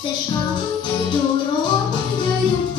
стежками і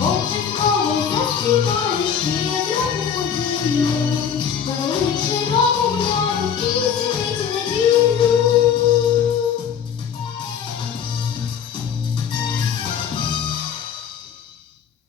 Обов'язково заспіваю